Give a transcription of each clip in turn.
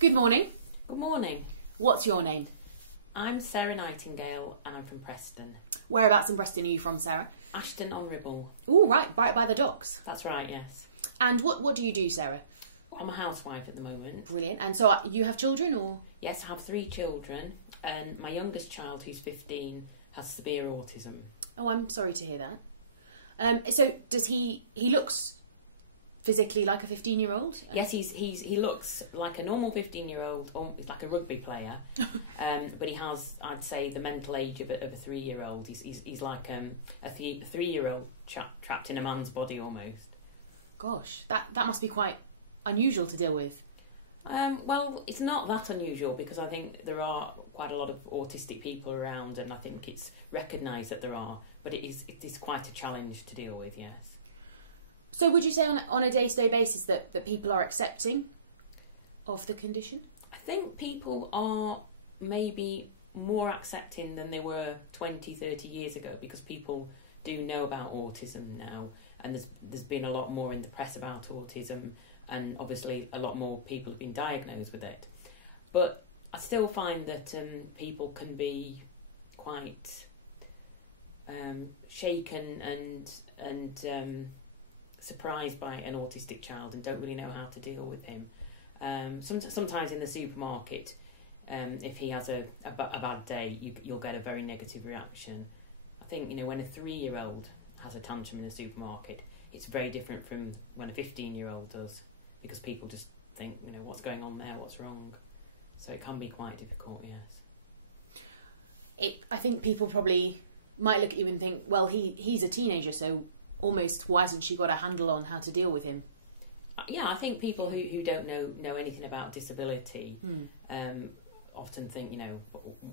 Good morning. Good morning. What's your name? I'm Sarah Nightingale and I'm from Preston. Whereabouts in Preston are you from, Sarah? Ashton on Ribble. Oh, right by the docks. That's right, yes. And what do you do, Sarah? I'm a housewife at the moment. Brilliant. And so you have children, or? Yes, I have 3 children, and my youngest child, who's 15, has severe autism. Oh, I'm sorry to hear that. So does he looks physically like a 15-year-old? Yes, he looks like a normal 15-year-old, or he's like a rugby player, but he has, I'd say, the mental age of a 3-year-old. He's like a 3-year-old trapped in a man's body almost. Gosh, that must be quite unusual to deal with. Well, it's not that unusual because I think there are quite a lot of autistic people around, and I think it's recognised that there are, but it is quite a challenge to deal with, yes. So would you say on a day-to-day basis that people are accepting of the condition? I think people are maybe more accepting than they were 20, 30 years ago, because people do know about autism now, and there's been a lot more in the press about autism, and obviously a lot more people have been diagnosed with it. But I still find that people can be quite shaken and surprised by an autistic child and don't really know how to deal with him. Sometimes in the supermarket, if he has a bad day, you'll get a very negative reaction. I think, when a 3-year-old has a tantrum in the supermarket, it's very different from when a 15-year-old does, because people just think, what's going on there, what's wrong. So it can be quite difficult, yes. I think people probably might look at you and think, well, he's a teenager, so almost why hasn't she got a handle on how to deal with him? Yeah, I think people who don't know anything about disability often think,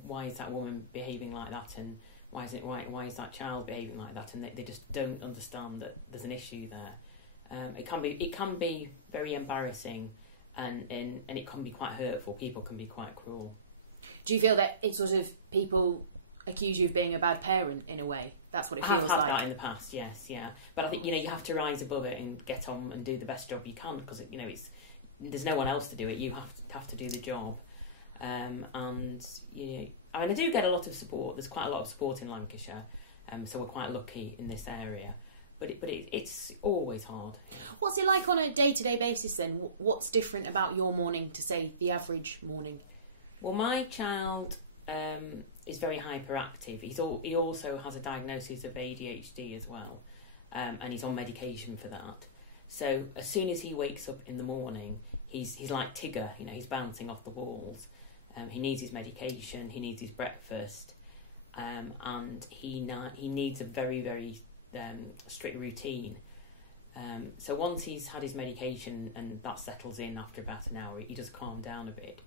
why is that woman behaving like that, and why is that child behaving like that, and they just don't understand that there's an issue there. It can be very embarrassing, and it can be quite hurtful. People can be quite cruel. Do you feel that it's sort of people accuse you of being a bad parent in a way? That's what it feels feels like. I like. have had that in the past, yes, yeah. But I think you have to rise above it and get on and do the best job you can, because there's no one else to do it. You have to do the job, and I do get a lot of support. There's quite a lot of support in Lancashire, so we're quite lucky in this area. But it's always hard. Yeah. What's it like on a day-to-day basis then? What's different about your morning to, say, the average morning? Well, my child is very hyperactive. He also has a diagnosis of ADHD as well, and he's on medication for that. So as soon as he wakes up in the morning, he's like Tigger. He's bouncing off the walls. He needs his medication. He needs his breakfast, and he needs a very, very strict routine. So once he's had his medication and that settles in after about an hour, he does calm down a bit.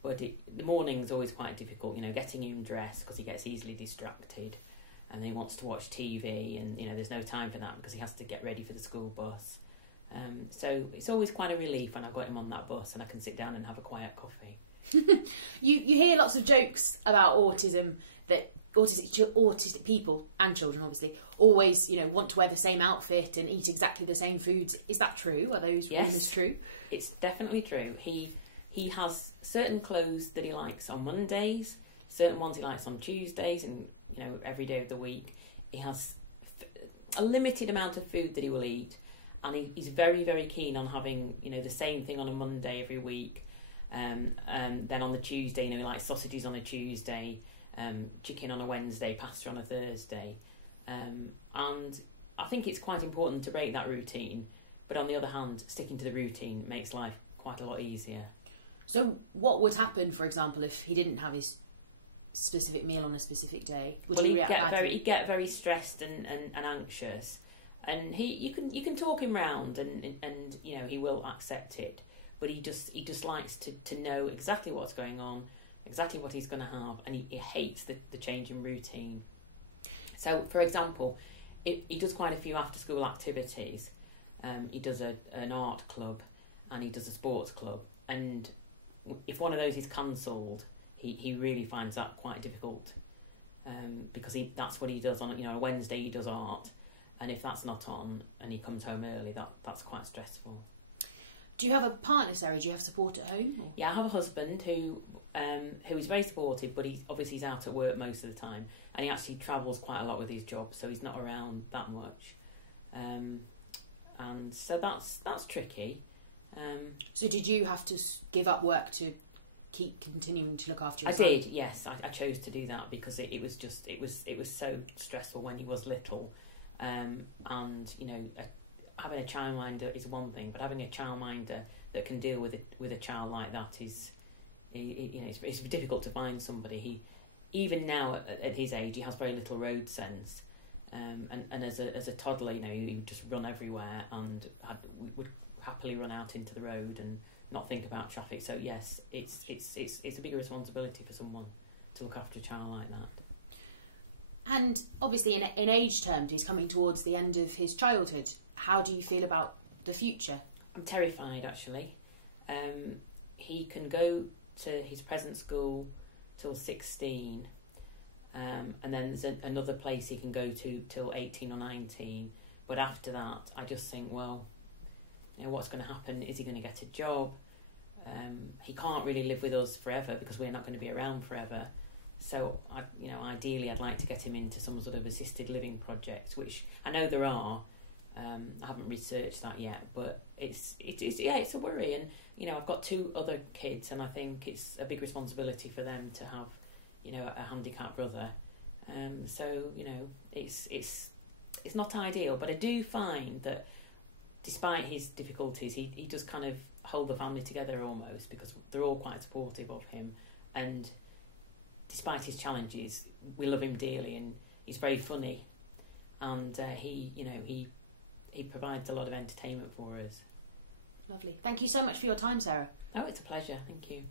But the morning's always quite difficult, getting him dressed, because he gets easily distracted, and he wants to watch TV, and there's no time for that because he has to get ready for the school bus. So it's always quite a relief when I've got him on that bus and I can sit down and have a quiet coffee. You hear lots of jokes about autism, that autistic people and children obviously always want to wear the same outfit and eat exactly the same foods. Is that true? Are those rumours true? It's definitely true. He has certain clothes that he likes on Mondays, certain ones he likes on Tuesdays, and every day of the week. He has a limited amount of food that he will eat, and he's very, very keen on having the same thing on a Monday every week. Then on the Tuesday, he likes sausages on a Tuesday, chicken on a Wednesday, pasta on a Thursday, and I think it's quite important to break that routine. But on the other hand, sticking to the routine makes life quite a lot easier. So what would happen, for example, if he didn't have his specific meal on a specific day? He'd get very stressed and anxious, and you can talk him round, and he will accept it. But he just likes to know exactly what's going on, exactly what he's going to have, and he hates the change in routine. So, for example, he does quite a few after-school activities. He does an art club, and he does a sports club, and if one of those is cancelled, he really finds that quite difficult, because that's what he does on a Wednesday. He does art, and if that's not on and he comes home early, that's quite stressful. Do you have a partner, Sarah? Do you have support at home? Or? Yeah, I have a husband who is very supportive, but he's out at work most of the time, and he actually travels quite a lot with his job, so he's not around that much, and so that's tricky. So did you have to give up work to keep continuing to look after your I son? did, yes. I chose to do that because it was so stressful when he was little, and having a childminder is one thing, but having a childminder that can deal with a child like that is, it's difficult to find somebody. He, even now at his age, he has very little road sense, and as a toddler, he would just run everywhere and would happily run out into the road and not think about traffic. So yes, it's a bigger responsibility for someone to look after a child like that. And obviously, in age terms, he's coming towards the end of his childhood. How do you feel about the future? I'm terrified, actually. He can go to his present school till 16, and then there's another place he can go to till 18 or 19. But after that, I just think, well, what's going to happen? Is he going to get a job? He can't really live with us forever because we're not going to be around forever. So, ideally, I'd like to get him into some sort of assisted living project, which I know there are. I haven't researched that yet, but it's a worry. And I've got 2 other kids, and I think it's a big responsibility for them to have a handicapped brother. So it's not ideal, but I do find that despite his difficulties, he does kind of hold the family together almost, because they're all quite supportive of him, and despite his challenges, we love him dearly, and he's very funny, and he provides a lot of entertainment for us. Lovely. Thank you so much for your time, Sarah. Oh, it's a pleasure. Thank you.